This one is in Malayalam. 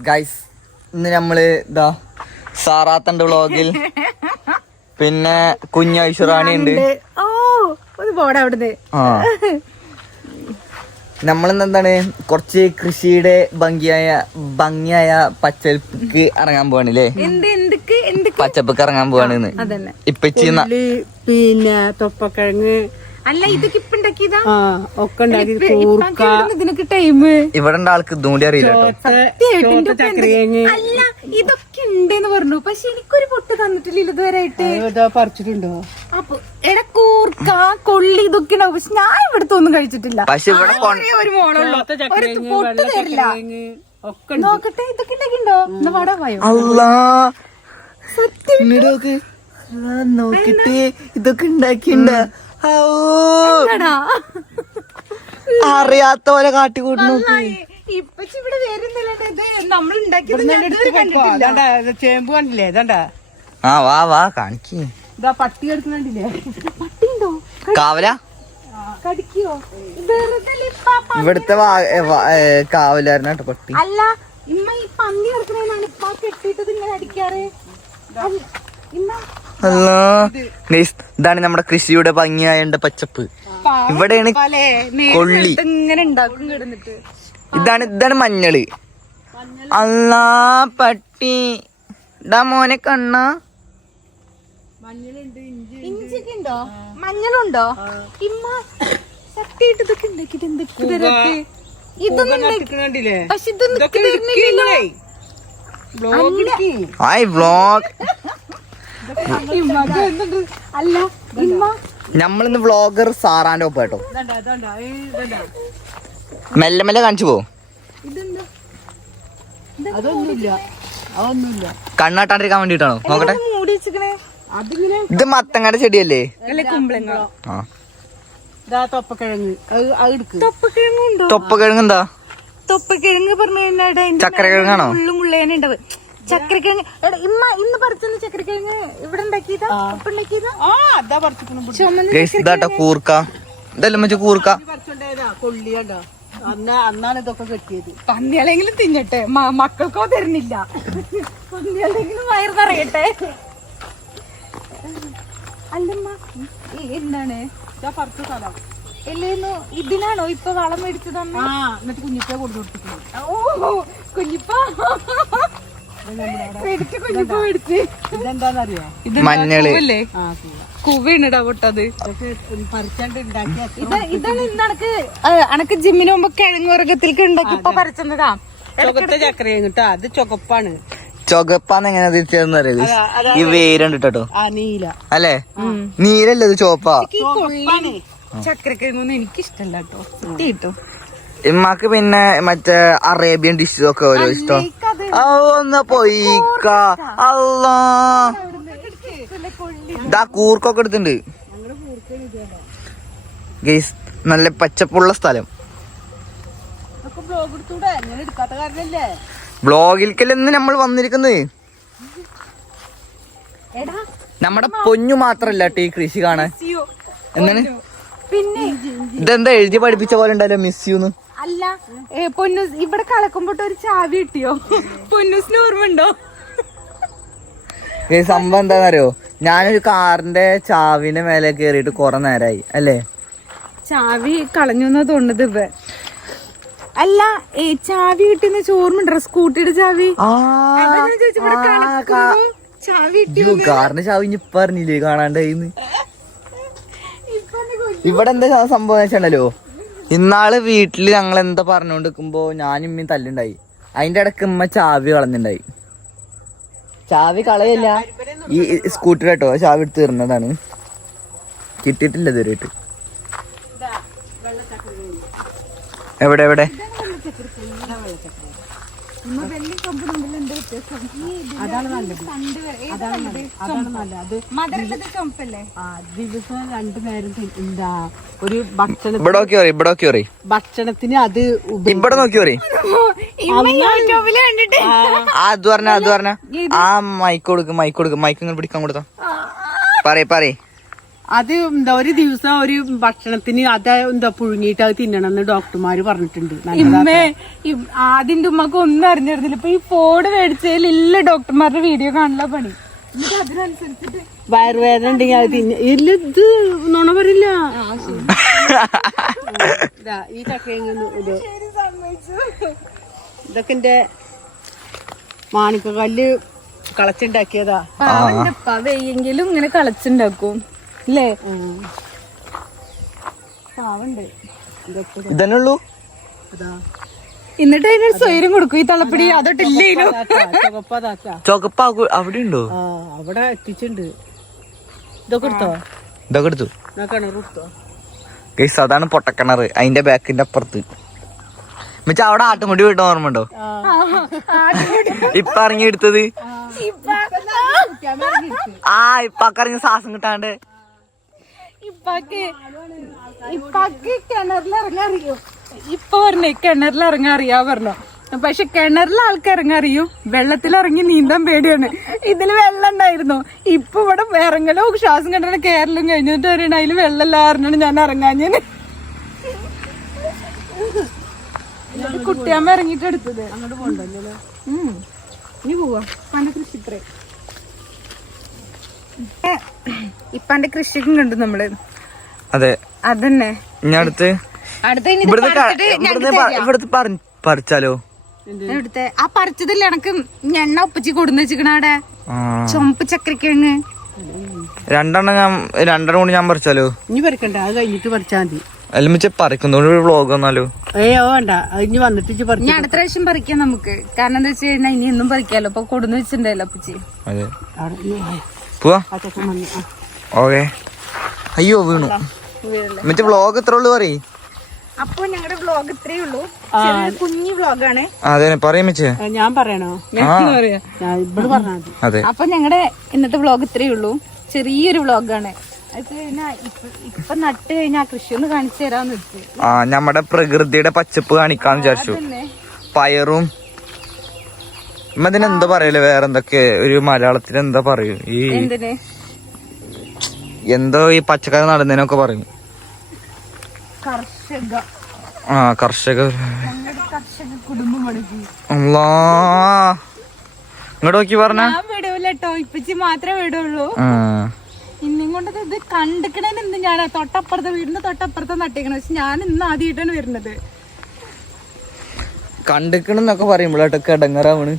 ഗൈസ് ഇന്ന് നമ്മൾ ഇതാ സാറാത്തണ്ട് വ്ളോഗിൽ പിന്നെ കുഞ്ഞ ഐശ്വറാണി ഉണ്ട്. ഓ ഒന്ന് പോടാ അവിടുന്ന്. ആ. നമ്മളിന്ന് എന്താണ് കുറച്ച് കൃഷിയുടെ ഭംഗിയായ ഭംഗിയായ പച്ചപ്പിക്ക് ഇറങ്ങാൻ പോവാണ് അല്ലേ പച്ചപ്പിക്ക് ഇറങ്ങാൻ പോവാണ് ഇപ്പച്ചി പിന്നെ തൊപ്പക്കിഴങ്ങ് അല്ല ഇതൊക്കെ ഇപ്പൊ ഉണ്ടാക്കിയതാ? ആ ഒക്കെ ഉണ്ടാക്കി. ഇപ്പൊ- കൂർക്ക. ഇപ്പാക്ക് എവിടുന്ന് ഇതിനൊക്കെ ടൈം ഇവിടെ ഉണ്ട് ആൾക്ക് ഇതും കൂടി അറിയില്ല അല്ല ഇതൊക്കെ ഉണ്ടെന്ന് പറഞ്ഞു. പക്ഷെ എനിക്കൊരു പൊട്ട് തന്നിട്ടില്ല ഇതുവരെയായിട്ട് ഇതാ പറിച്ചിട്ടുണ്ടോ? അപ്പൊ എടാ കൂർക്ക കൊള്ളി ഇതൊക്കെ ഉണ്ടാവും. പക്ഷെ ഞാൻ ഇവിടുത്തെ ഒന്നും കഴിച്ചിട്ടില്ല. പക്ഷെ ഇവിടെ ഒരേ മോളുള്ളൂ പൊട്ട് തരില്ല. ഉണ്ട്. നോക്കട്ടെ ഇതൊക്കെ ഉണ്ടാക്കിണ്ടോ? എന്നാ പാടാ പോയോ അല്ലാ നോക്ക്. നോക്കിട്ട് ഇതൊക്കെ ഉണ്ടാക്കിണ്ട. എടാ അറിയാത്ത പോലെ കാട്ടി കൂട്ടുന്നു ഇപ്പൊ ഇവിടെ വരുന്നില്ല ചേമ്പ് കണ്ടില്ലേ? ഇതാണ്ടാ? ആ വാ വാ കാണിക്ക്. ഇതാ പട്ടി എടുക്കുന്നുണ്ടില്ലേ പട്ടിണ്ടോ കാവല? ഇവിടുത്തെ കാവലായിരുന്നു പട്ടി. അല്ല ഇമ്മ ഈ പന്നി കിടക്കുന്ന ഇപ്പൊ കെട്ടിട്ടത് ഇങ്ങനെ അടിക്കാറ്? ഇമ്മ അല്ലാ ഗയ്സ്, ഇതാണ് നമ്മുടെ കൃഷിയുടെ ഭംഗിയായ പച്ചപ്പ്. ഇവിടെയാണ് കൊള്ളി. ഇങ്ങനെ ഉണ്ടാക്കും കിടന്നിട്ട്. ഇതാണ് ഇതാണ് മഞ്ഞൾ. അല്ലാ പട്ടി. ഇതാ മോനെ കണ്ണ. മഞ്ഞളുണ്ടോ ഇമ്മ സത്യമായിട്ട് ഇതൊക്കെ ഉണ്ടാക്കിട്ട് എന്തൊക്കെ ഇതൊന്നും പക്ഷെ ഇതൊന്നും ബ്ലോഗ് വ്ളോഗ്? അല്ല നമ്മളിന്ന് വ്ളോഗർ സാറാന്റെ ഒപ്പം കേട്ടോ. മെല്ലെ മെല്ലെ കാണിച്ചു പോവും. കണ്ണാട്ടാണ്ടിരിക്കാൻ വേണ്ടിട്ടാണോ നോക്കട്ടെ. ഇത് മത്തങ്ങയുടെ ചെടിയല്ലേ? തൊപ്പക്കിഴങ്ങ് എന്താ? തൊപ്പക്കിഴങ്ങ് പറഞ്ഞു ചക്കരക്കിഴങ്ങാണോ? ഉള്ളും മുള്ളേനെ ഉണ്ടാവും ചക്കരക്കിഴങ്ങ് എടാ ഇമ്മ ഇന്ന് പറിച്ചെന്ന് ചക്രക്കിഴങ്ങ്. ഇവിടെ ഉണ്ടാക്കിയതാ? ഒപ്പം ഉണ്ടാക്കിയതാ? ആ അതാ പറിച്ചിക്കണം ചുമന്ന് ഗൈസ് ഇതാട്ടോ കൂർക്ക. ഇതല്ല മറ്റേ കൂർക്ക. പറിച്ചോണ്ടേതാ കൊള്ളിയാണ്ടാ അന്ന് അന്നാണ് ഇതൊക്കെ കെട്ടിയത്. പന്നിയാളെങ്കിലും തിന്നട്ടെ. മ- മക്കൾക്കോ തരുന്നില്ല. പന്നിയാളെങ്കിലും വയറ് നിറയട്ടെ. അല്ലമ്മ ഈ എന്താണ്? ഇതാ പറിച്ച സ്ഥലം. എല്ലേന്നു ഇതിനാണോ ഇപ്പൊ വളം മേടിച്ചത് അമ്മ? ആ എന്നിട്ട് കുഞ്ഞിപ്പ കൊടുത്തു കൊടുത്തിട്ടുണ്ട് ഓ കുഞ്ഞിപ്പ. ഇതെന്താന്നറിയോ? മഞ്ഞൾ. കുവീണിടാ പൊട്ടത്. ഇതാണ് അനക്ക് ജിമ്മിന് മുമ്പ് കിഴങ്ങ് വർഗത്തിലേക്ക് ഉണ്ടാക്കി ഇപ്പൊ പറിച്ചതാ ചുവത്ത ചക്കരയും കിട്ടാ അത് ചുവപ്പാണ്. ചുവപ്പാന്ന് എങ്ങനെ തിരിച്ചതെന്ന് അറിയത് ഈ വേരുണ്ട് കേട്ടോ. ആ നീല. അല്ലേ? നീലല്ലേ ഇത് ചുവപ്പാ? ചക്കരക്കിഴങ്ങൊന്നും എനിക്ക് ഇഷ്ടല്ല കേട്ടോ. കിട്ടും ഇമ്മാക്ക് പിന്നെ മറ്റേ അറേബ്യൻ ഡിഷസ് ഒക്കെ ഓരോ ഇഷ്ടം. ഒന്ന് പോയിക്ക. അല്ലാ ഇതാ കൂർക്കൊക്കെ എടുത്തിട്ടുണ്ട്. ഗെയ്സ് നല്ല പച്ചപ്പുള്ള സ്ഥലം. ബ്ലോഗിൽക്കല്ലെന്ന് നമ്മൾ വന്നിരിക്കുന്നത്? നമ്മടെ പൊന്നു മാത്രല്ല ടീ കൃഷി കാണാൻ. എന്താണ്? പിന്നെ ഇതെന്താ എഴുതി പഠിപ്പിച്ച പോലെ ഉണ്ടല്ലോ മിസ് യു അല്ല പൊന്നു പൊന്നൂസ് ഇവിടെ കളക്കുമ്പോട്ട് ഒരു ചാവി കിട്ടിയോ? പൊന്നൂസിന് ഓർമ്മയുണ്ടോ? ഈ സംഭവം എന്താണെന്നറിയോ ഞാനൊരു കാറിന്റെ ചാവിന്റെ മേലെ കേറിയിട്ട് കുറെ നേരമായി അല്ലേ? ചാവി കളഞ്ഞു എന്നാ തോന്നുന്നത് ഇവ അല്ല ഏ ചാവി കിട്ടുന്ന ചോർമുണ്ടോ സ്കൂട്ടിയുടെ ചാവി? കാറിന്റെ ചാവി ഇപ്പൊ അറിഞ്ഞില്ലേ കാണാണ്ടായിന്ന്? ഇവിടെ എന്താ സംഭവം വെച്ചാണല്ലോ ഇന്നാൾ വീട്ടിൽ ഞങ്ങൾ എന്താ പറഞ്ഞുകൊണ്ട് നിൽക്കുമ്പോ ഞാനും ഇമ്മയും തല്ലുണ്ടായി. അതിന്റെ ഇടയ്ക്ക് ഇമ്മ ചാവി കളഞ്ഞിണ്ടായി. ചാവി കളയല്ല. ഈ സ്കൂട്ടർ കേട്ടോ ചാവി എടുത്ത് തീർന്നതാണ് കിട്ടിയിട്ടില്ല ഇതുവരെയായിട്ട്. എവിടെ എവിടെ? അതാണ് നല്ലത്. അതാണ് നല്ലത്? നല്ലത്. അതാണ് നല്ലത്. അത് ദിവസം രണ്ടു നേരം എന്താ ഒരു ഭക്ഷണ ഇവിടെ നോക്കി പറയും ഇവിടെ നോക്കി പറയും. ഭക്ഷണത്തിന് അത് ഇവിടെ നോക്കി പറയും. അത് പറഞ്ഞ അത് പറഞ്ഞ. ആ മൈക്ക് കൊടുക്ക് മൈക്ക് കൊടുക്ക്. മൈക്ക് ഇങ്ങനെ പിടിക്കാൻ കൊടുത്താ. പറയ പറയ്. അത് എന്താ ഒരു ദിവസം ഒരു ഭക്ഷണത്തിന് അത് എന്താ പുഴുങ്ങിയിട്ട് അത് തിന്നണമെന്ന് ഡോക്ടർമാര് പറഞ്ഞിട്ടുണ്ട്. ഇമ്മേ ഈ ആദ്യന്റെ ഉമ്മക്ക് ഒന്നും അറിഞ്ഞിരുന്നില്ല. ഇപ്പൊ ഈ ഫോൺ മേടിച്ചതിൽ ഇല്ല ഡോക്ടർമാരുടെ വീഡിയോ കാണില്ല പണി. അതിനനുസരിച്ചിട്ട് വയറുവേദന ഉണ്ടെങ്കിൽ അത് തിന്ന. ഇല്ല ഇത് നുണ പറയില്ല. ഈ ഇത്. ഇതൊക്കെ എന്റെ മാണിക്കക്കല്ല് കളച്ചുണ്ടാക്കിയതാ. വെയ്യെങ്കിലും ഇങ്ങനെ കളച്ചുണ്ടാക്കും. അല്ലേ പാവണ്ട്. ഇതന്നെ ഉള്ളൂ? എന്നിട്ട് അതിനൊരു സ്വൈര്യം കൊടുക്കും ഈ തള്ളപ്പിടി അതൊട്ടില്ലേനു ചുവപ്പ് അവിടെ ഉണ്ടോ ആ അവിടെ എത്തിച്ചിട്ടുണ്ട്. ഇതൊക്കെ എടുത്തോ? ഇതൊക്കെ എടുത്തു. ഗൈസ് അതാണ് പൊട്ടക്കിണർ അതിന്റെ ബാക്കിന്റെ അപ്പുറത്ത്. മച്ചാ അവിടെ ആട്ടുമുടി വീട്ട ഓർമ്മ ഉണ്ടോ ഇപ്പൊ ഇറങ്ങി എടുത്തത് ആ ഇപ്പൊ ഇറങ്ങി ശ്വാസം കിട്ടാണ്ട്. അറിയോ ഇപ്പൊ പറഞ്ഞേ കിണറിലിറങ്ങാൻ അറിയാ പറഞ്ഞു. പക്ഷെ കിണറിൽ ആൾക്ക് ഇറങ്ങാൻ വെള്ളത്തിൽ ഇറങ്ങി നീന്താൻ പേടിയാണ്. ഇതിൽ വെള്ളം ഉണ്ടായിരുന്നു ഇപ്പൊ ഇവിടെ ഇറങ്ങലോ ശ്വാസം കണ്ടാണ് കേരളം കഴിഞ്ഞിട്ട് പറയണ അതിൽ വെള്ളം അറിഞ്ഞാണ് ഞാൻ ഇറങ്ങാഞ്ഞത് കുട്ടിയമ്മ ഇറങ്ങിട്ട് എടുത്തത്. അങ്ങോട്ട് പോണ്ടല്ലോ ഉം. നീ പോവാ. ഇപ്പാന്റെ കൃഷിത്രേ. ഇപ്പാന്റെ കൃഷിക്കും കണ്ടു നമ്മൾ. അതെ. അതന്നെ. അടുത്ത്? അടുത്ത ഞാൻ തരാം. ഇവിടുത്തെ പറിച്ചാലോ? ഇവിടുത്തെ ആ പറിച്ചതിൽ എനക്ക് എണ്ണ ഒപ്പിച്ച് കൊടുന്ന് വെച്ചിക്കണാടെ ആ. ചുമപ്പ് ചക്രക്കിഴങ്ങ് രണ്ടെണ്ണം ഞാൻ രണ്ടെണ്ണം കൊണ്ട് ഞാൻ പറിച്ചാലോ? ഇനി പറിക്കണ്ട. അത് കഴിഞ്ഞിട്ട് പറിച്ചാൽ മതി. അല്ലെങ്കിൽ മിച്ച പറിക്കുന്നോണ്ട് വ്ളോഗ് വന്നാലോ? ഏയോ വേണ്ട. ഇനി വന്നിട്ട് പറിച്ചു അടുത്ത പ്രാവശ്യം പറിക്കാം നമുക്ക്. കാരണം എന്താ വെച്ച് കഴിഞ്ഞാൽ ഇനി എന്നും പറിക്കാലോ. അപ്പൊ കൊടുന്ന് വെച്ചിട്ടുണ്ടല്ലോ അപ്പച്ചി അതെ. പോവാ? ഓക്കെ. അയ്യോ വീണു. മറ്റേ വ്ളോഗ് എത്ര ഉള്ളു പറയ്. അപ്പൊ ഞങ്ങളുടെ വ്ലോഗ് ഇത്രയേ ഉള്ളൂ. ചെറിയൊരു കുഞ്ഞു വ്ലോഗാണ് അതെ പറയും ഞാൻ പറയണോ? ഇവിടെ പറഞ്ഞാൽ അതെ. അപ്പൊ ഞങ്ങളുടെ ഇന്നത്തെ വ്ളോഗ് ഇത്രയേ ഉള്ളൂ. ചെറിയൊരു വ്ലോഗാണ് അത് ഇപ്പൊ ഇപ്പൊ നട്ട് കഴിഞ്ഞാ കൃഷി ഒന്ന് കാണിച്ചു തരാന്ന് വെച്ചു ആ നമ്മുടെ പ്രകൃതിയുടെ പച്ചപ്പ് കാണിക്കാന്ന് വിചാരിച്ചു. പയറും ഇതിന് എന്താ പറയൽ? വേറെ എന്തൊക്കെ ഒരു മലയാളത്തിൽ എന്താ പറയും ഈ എന്തോ ഈ പച്ചക്കറി നടുന്നതിനൊക്കെ പറയും ആ കർഷക. ഇങ്ങോട്ട് നോക്കി പറഞ്ഞ. ഞാൻ വിടൂല ഇപ്പച്ചി മാത്രമേ വിടുള്ളൂ. ഇന്നും കൊണ്ട് ഇത് കണ്ടിക്കണേന് ഞാൻ തൊട്ടപ്പുറത്തെ വീടിന്റെ തൊട്ടപ്പുറത്തെ നട്ടേക്കണ പക്ഷെ ഞാൻ ഇന്ന് ആദ്യമായിട്ടാണ് വരുന്നത്. കണ്ടിക്കണെന്നൊക്കെ പറയുമ്പോഴാട്ടൊക്കെ ഇടങ്ങറാവണ്